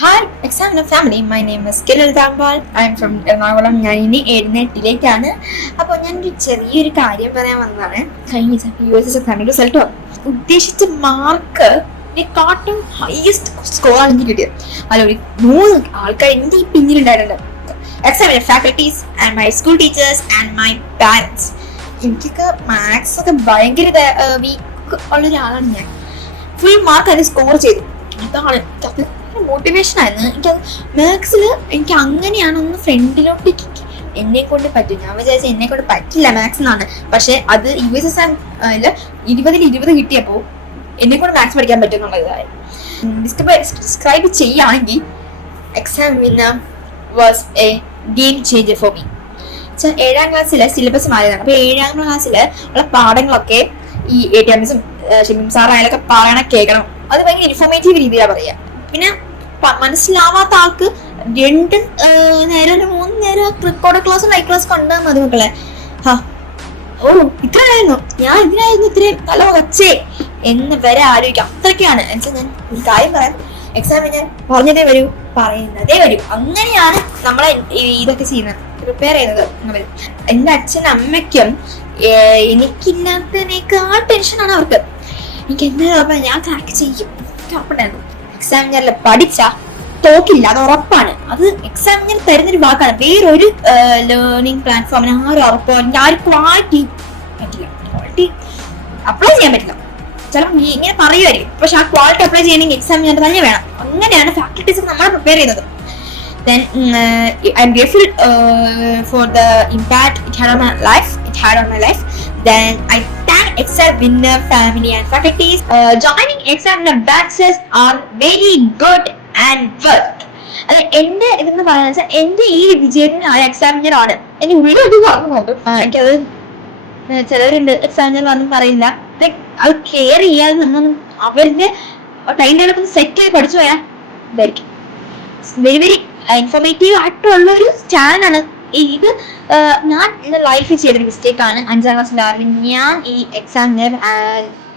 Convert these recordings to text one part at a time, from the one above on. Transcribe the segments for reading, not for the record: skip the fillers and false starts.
Hi, examiner family. My name is Kiral Dambal. I am from Ernakulam. ഞാൻ ഇനി എഴുന്നേറ്റിലേക്കാണ്. അപ്പോൾ ഞാനൊരു ചെറിയൊരു കാര്യം പറയാൻ വന്നതാണ്. കഴിഞ്ഞ US എക്സാമിന്റെ റിസൾട്ട് വന്നു. ഉദ്ദേശിച്ച മാർക്കിനെക്കാട്ടും ഹയസ്റ്റ് സ്കോർ ആണ് എനിക്ക് കിട്ടിയത്. അതിലൊരു 3 ആൾക്കാർ എൻ്റെ ഈ പിന്നിലുണ്ടായിട്ടുണ്ട്. Examiner faculties and my school teachers and my parents. എനിക്കൊക്കെ മാത്സ് ഒക്കെ ഭയങ്കര വീക്ക് ഉള്ള ഒരാളാണ് ഞാൻ. ഫുൾ മാർക്ക് അതിന് സ്കോർ ചെയ്തു. അതാണ് മോട്ടിവേഷൻ ആയിരുന്നു. എനിക്കത് മാത്സിൽ എനിക്ക് അങ്ങനെയാണ് ഒന്ന് ഫ്രണ്ടിലോട്ട് എന്നെ കൊണ്ട് പറ്റും. ഞാൻ വിചാരിച്ച എന്നെ കൊണ്ട് പറ്റില്ല മാത്സ് എന്നാണ്. പക്ഷെ അത് US എക്സാമില് 20 കിട്ടിയപ്പോൾ എന്നെ കൊണ്ട് മാത്സ് പഠിക്കാൻ പറ്റും എന്നുള്ളതായി. ഡിസ്ക്രൈബ് ചെയ്യുകയാണെങ്കിൽ exam winner was A game changer for me. 7ാം ക്ലാസ്സിലെ സിലബസ് മാറിയതാണ്. അപ്പൊ 7ാം ക്ലാസ്സില് ഉള്ള പാഠങ്ങളൊക്കെ ഈ ATMസും ഷിമിം സാറായാലൊക്കെ പറയണ കേൾക്കണം. അത് ഭയങ്കര ഇൻഫോർമേറ്റീവ് രീതിയിലാണ് പറയുക. പിന്നെ മനസ്സിലാവാത്ത ആൾക്ക് 2 നേരം 3 നേരം റെക്കോർഡ് ക്ലാസ് ലൈവ് ക്ലാസ് കണ്ടാൽ മതി മക്കളെ. ഇത്രയായിരുന്നു ഞാൻ ഇതിനായിരുന്നു ഇത്രയും നല്ല വച്ചേ എന്ന് വരെ ആലോചിക്കാം. അത്രയ്ക്കാണ്. എന്നുവെച്ചാൽ ഞാൻ ഒരു കാര്യം പറയാം, എക്സാമിന് ഞാൻ പറഞ്ഞതേ വരൂ, പറയുന്നതേ വരൂ. അങ്ങനെയാണ് നമ്മളെ ഇതൊക്കെ ചെയ്യുന്നത്, പ്രിപ്പയർ ചെയ്യുന്നത്. എൻ്റെ അച്ഛനും അമ്മയ്ക്കും എനിക്കില്ലാത്തതിനേക്കാൾ ടെൻഷനാണ് അവർക്ക്. എനിക്ക് എന്താ ഞാൻ ക്രാക്ക് ചെയ്യും ഉറപ്പുണ്ടായിരുന്നു. എക്സാമിനറിൽ പഠിച്ച തോക്കില്ല, അത് ഉറപ്പാണ്. അത് എക്സാമിനർ തരുന്നൊരു വാക്കാണ്. വേറൊരു ലേണിംഗ് പ്ലാറ്റ്ഫോമിന് ആർക്കും പറ്റില്ല, ക്വാളിറ്റി അപ്ലൈ ചെയ്യാൻ പറ്റില്ല. ചിലപ്പോൾ ഇങ്ങനെ പറയുമായിരിക്കും, പക്ഷെ ആ ക്വാളിറ്റി അപ്ലൈ ചെയ്യണമെങ്കിൽ എക്സാമിനർ തന്നെ വേണം. അങ്ങനെയാണ് ഫാക്കൽറ്റീസ് നമ്മളെ പ്രിപ്പയർ ചെയ്യുന്നത്. Then I'm grateful for the impact it had on my life. Then I thank exam winner family and faculties. Joining examiner batches are very good and worth. അത് എൻ്റെ ഇതെന്ന് പറയുന്നത് വെച്ചാൽ എൻ്റെ ഈ വിജയത്തിന് ആ എക്സാമിനർ ആണ്. എനിക്ക് വീട്ടിൽ പറഞ്ഞുകൊണ്ട് എനിക്കത് ചിലരുണ്ട് എക്സാമിനർ ഒന്നും പറയില്ല, അത് കെയർ ചെയ്യാതെ നമ്മൾ അവരുടെ ടൈം ടേബിൾ സെറ്റ് ചെയ്ത് പഠിച്ചു പോയാൽ ഇതായിരിക്കും വെരി വെരി ഇൻഫോർമേറ്റീവ് ആയിട്ടുള്ള ഒരു ചാനലാണ് ഇത്. ഞാൻ എൻ്റെ ലൈഫിൽ ചെയ്തൊരു മിസ്റ്റേക്ക് ആണ് 5ാം ക്ലാസ്സിൽ ഞാൻ ഈ എക്സാമിനർ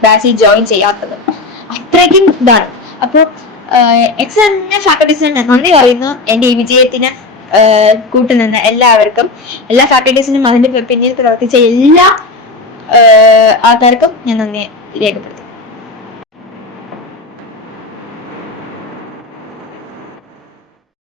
ബാച്ചിൽ ജോയിൻ ചെയ്യാത്തത്. അത്രയ്ക്കും ഇതാണ്. അപ്പോൾ എക്സാമിനർ ഫാക്കൽറ്റീസിന് നന്ദി പറയുന്നു. എൻ്റെ ഈ വിജയത്തിന് കൂട്ടുനിന്ന എല്ലാവർക്കും, എല്ലാ ഫാക്കൽറ്റീസിനും അതിൻ്റെ പിന്നിൽ പ്രവർത്തിച്ച എല്ലാ ആൾക്കാർക്കും ഞാൻ നന്ദി രേഖപ്പെടുത്തുന്നു.